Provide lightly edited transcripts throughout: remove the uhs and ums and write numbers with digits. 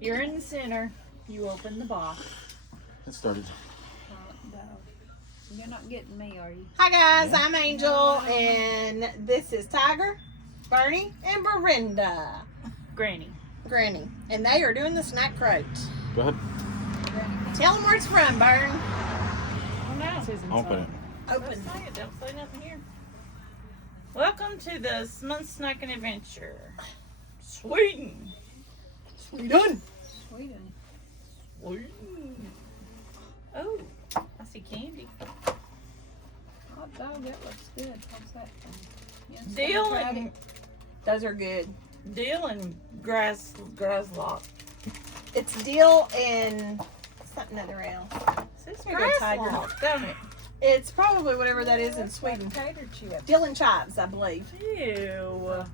You're in the center. You open the box. It started. No. You're not getting me, are you? Hi guys, Yeah. I'm Angel, and this is Tiger, Bernie, and Brenda, Granny. Granny, and they are doing the snack crate. Go ahead. Tell them where it's from, Bern. Oh, now Susan's Open it. Open. Don't say it. Don't say nothing here. Welcome to the Month Snacking Adventure. Sweden. Sweden. Sweden. Sweden. Oh, I see candy. Hot dog, that looks good. What's that from? You haven't Dill tried and it? Those are good. dill and grasslot. It's dill and something other else. It's Here you go, Tiger. grasslot, don't it? It's probably whatever that is in Looks like Sweden. Tater chips. Dill and chives, I believe. Ew.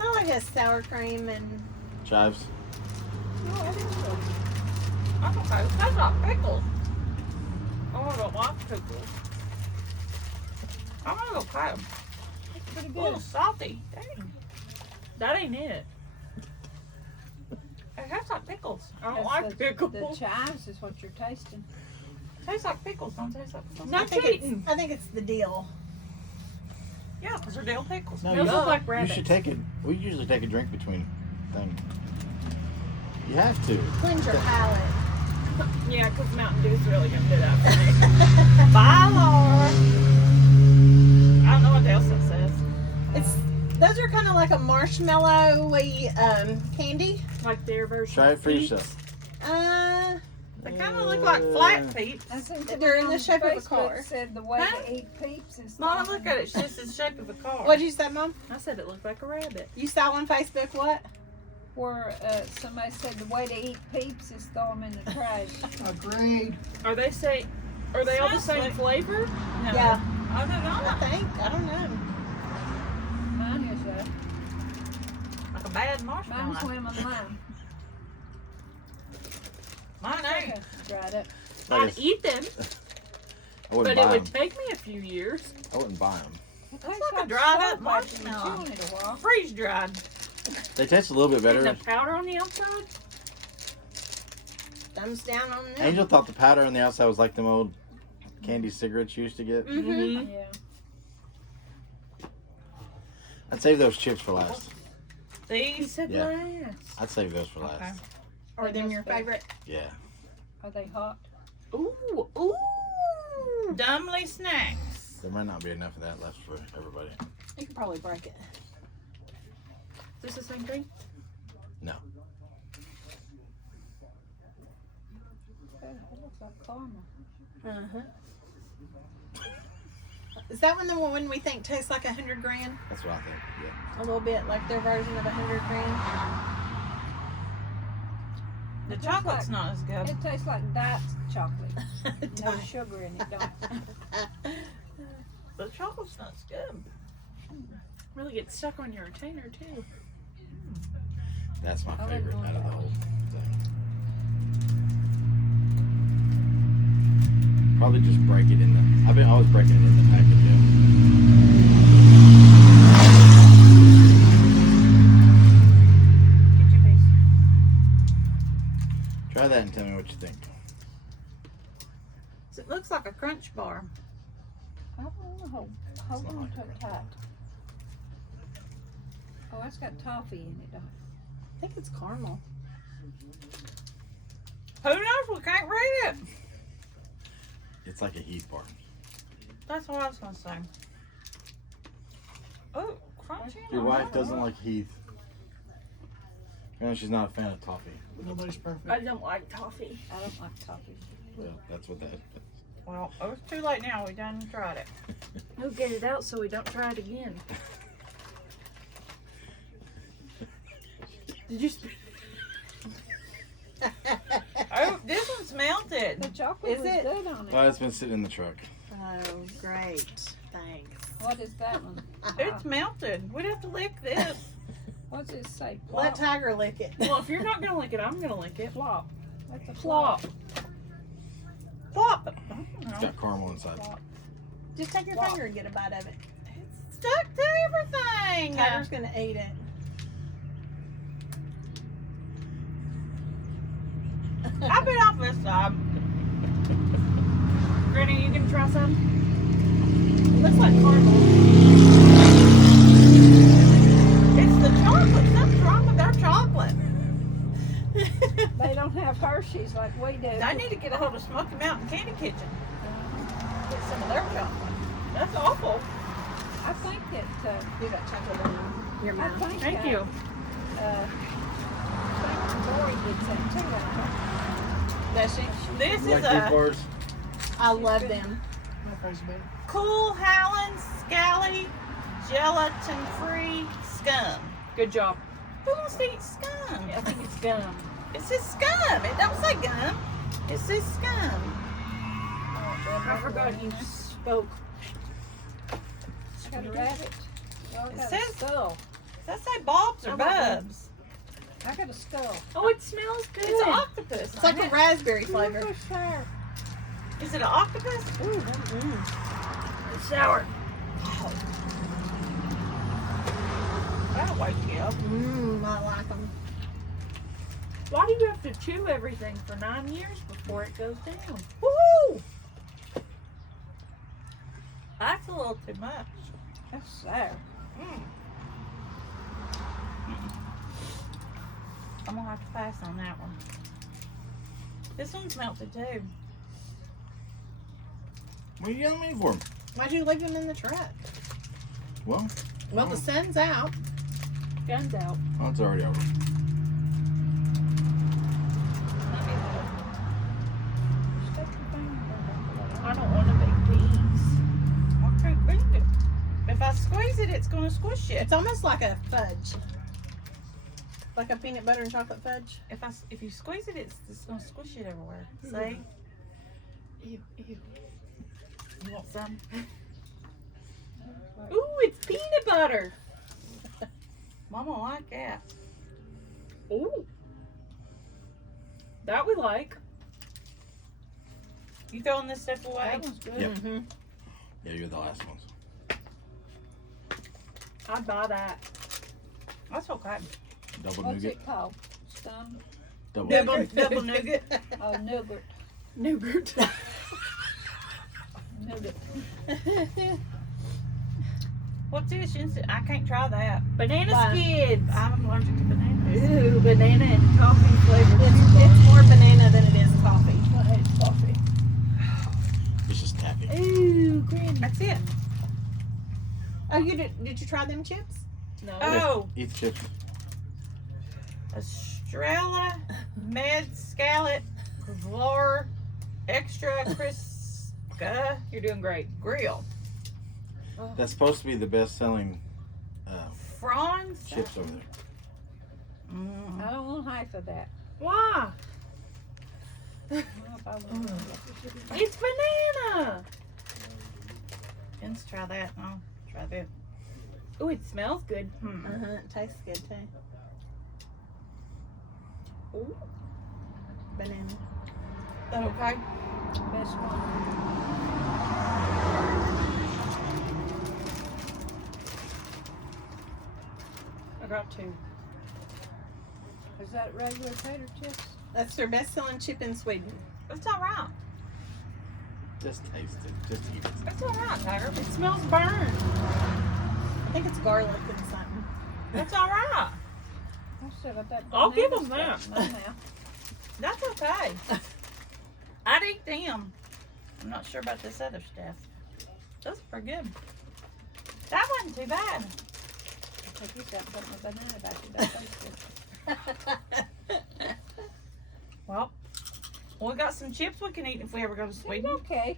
Oh, it has sour cream and Chives. Oh, that is good. I don't know. That's like pickles. Oh, I don't like pickles. I'm gonna go cut them. It's pretty A good. little salty. Dang. That ain't it. It has like pickles. I don't That's like the pickles. chives is what you're tasting. Tastes like pickles. Don't taste like pickles. I Not think cheating. I think it's the dill. Yeah, because they're dill pickles. No, Those you- look like You rabbits. should take it. We usually take a drink between things. You have to. Cleanse your palate. Yeah, because Mountain Dew's really going to do that for me. Bye, Laura. I don't know what else it says. Those are kind of like a marshmallowy candy. Like their version. Try it of for Peeps. yourself. They kind of look like flat Peeps. I think They're in on the shape of a Facebook car. Said the way Huh? to eat peeps is. Mama, look at it. It's just the shape of a car. What'd you say, Mom? I said it looked like a rabbit. You saw on Facebook what? Where somebody said the way to eat peeps is throw them in the trash. Agreed. Are they all the Sounds same like- flavor? No. Yeah, I don't I know. think. I don't know. Mine is Like a bad mine's marshmallow. lemon lime. Mine ain't. Dried up. Like I'd eat them, I wouldn't but it buy would them. take me a few years. I wouldn't buy them. It That's tastes like a dried up soap after you marshmallow. chew on it a while. Freeze dried. They taste a little bit And better. the powder on the outside? Thumbs down on them. Angel thought the powder on the outside was like them old candy cigarettes you used to get. Mm-hmm. Yeah. I'd save those chips for last. He said Yeah. last. I'd save those for last. Okay. Are them your favorite? Yeah. Are they hot? Ooh, ooh. Dumbly snacks. There might not be enough of that left for everybody. You can probably break it. Is this the same thing? No. It looks like caramel. Uh-huh. Is that one the one we think tastes like 100 grand? That's what I think. Yeah. A little bit like their version of 100 grand? The It tastes chocolate's like- not as good. It tastes like diet chocolate. No sugar in it, don't. The chocolate's not as good. Really gets stuck on your retainer too. That's my I wouldn't favorite want out of the that. whole thing. Probably just break it in the. I've been always breaking it in the package. Yeah. Get your face. Try that and tell me what you think. So it looks like a crunch bar. I don't know. Hold not on like to it tight. Oh, it's got toffee in it, don't it? I think it's caramel. Who knows? We can't read it. It's like a Heath bar. That's what I was gonna say. Oh, crunchy. Your wife doesn't like Heath. Apparently she's not a fan of toffee. Nobody's perfect. I don't like toffee. I don't like toffee. Well, that's what that is. Well, oh, it's too late now. We done tried it. We'll get it out so we don't try it again. Did you? Oh, this one's melted. The chocolate Is was it? good on it. Well, it's been sitting in the truck. Oh, great. Thanks. What is that one? It's melted. We'd have to lick this. What's it say? Let Plop? Tiger lick it. Well, if you're not gonna lick it, I'm gonna lick it. Flop. That's a Plop. Plop. It's got caramel inside. Just take your Wow. finger and get a bite of it. It's stuck to everything. Tiger's gonna eat it. I bit off this side. Granny, you gonna try some? It looks like caramel. It's the chocolate. Something's wrong with their chocolate. They don't have Hershey's like we do. I need to get a hold of Smoky Mountain Candy Kitchen. Get some of their chocolate. That's awful. I think that, You got chocolate in your I mouth. think Thank that, you. Lori did that too, I Does she? This You is like these a bars? I love them. Cool Howland Scally gelatin-free scum. Good job. Who wants to eat scum? I think it's gum. It says scum. It don't say gum. It says scum. I forgot you spoke. got a rabbit. Oh, I It got a says- skull. Does that say bobs or I want one. bubs? I got a skull. Oh, it smells good. It's an octopus. It's like a raspberry flavor. Look so sour. Is it an octopus? Ooh, It's sour. That'll wake you up. I like them. Why do you have to chew everything for 9 years before it goes down? Woo! That's a little too much. that's sour. I'm gonna have to pass on that one. This one's melted too. What are you yelling at me for? Why'd you leave them in the truck? Well, Well, the sun's out. Guns out. oh, it's already over. I don't want to make these. I can't beat it. If I squeeze it, it's gonna squish it. It's almost like a fudge. Like a peanut butter and chocolate fudge. If you squeeze it, it's gonna squish it everywhere. See? Ew, ew. You want some? Ooh, it's peanut butter. Mama like that. Ooh. That we like. You throwing this stuff away? That one's good. Yep. Mm-hmm. Yeah, you're the last ones. I'd buy that. That's okay. Double What's nougat. it called? Stone? Double Double, nougat. double nougat. Oh, nougat. Nougat. Nougat. What's this? I can't try that. Banana Why? skids. I'm allergic to bananas. Ooh, banana and coffee flavored. It's more banana than it is coffee. I hate coffee. It's just taffy. Ooh, granny. That's it. Oh, you did you try them chips? No. Oh, Eat the chips. Estrella Med Scallop Glor Extra Crisca. You're doing great. Grill. That's supposed to be the best-selling Franz. chips over there. Mm. I don't want half of that. Why? Well, if I want It's banana. Let's try that. I'll try that. Oh, it smells good. It tastes good too. Ooh. Banana. That okay? best one. I got two. Is that regular tater chips? That's their best-selling chip in Sweden. It's all right. Just taste it. Just eat it. It's all right, Tiger. It smells burned. I think it's garlic and something. It's all right. I still got that. I'll give banana 'em that. stuff in my mouth. That's okay. I'd eat them. I'm not sure about this other stuff. Those are pretty good. That wasn't too bad. I think he's got something with banana back in that. Well, we got some chips we can eat if we ever go to Sweden. Okay.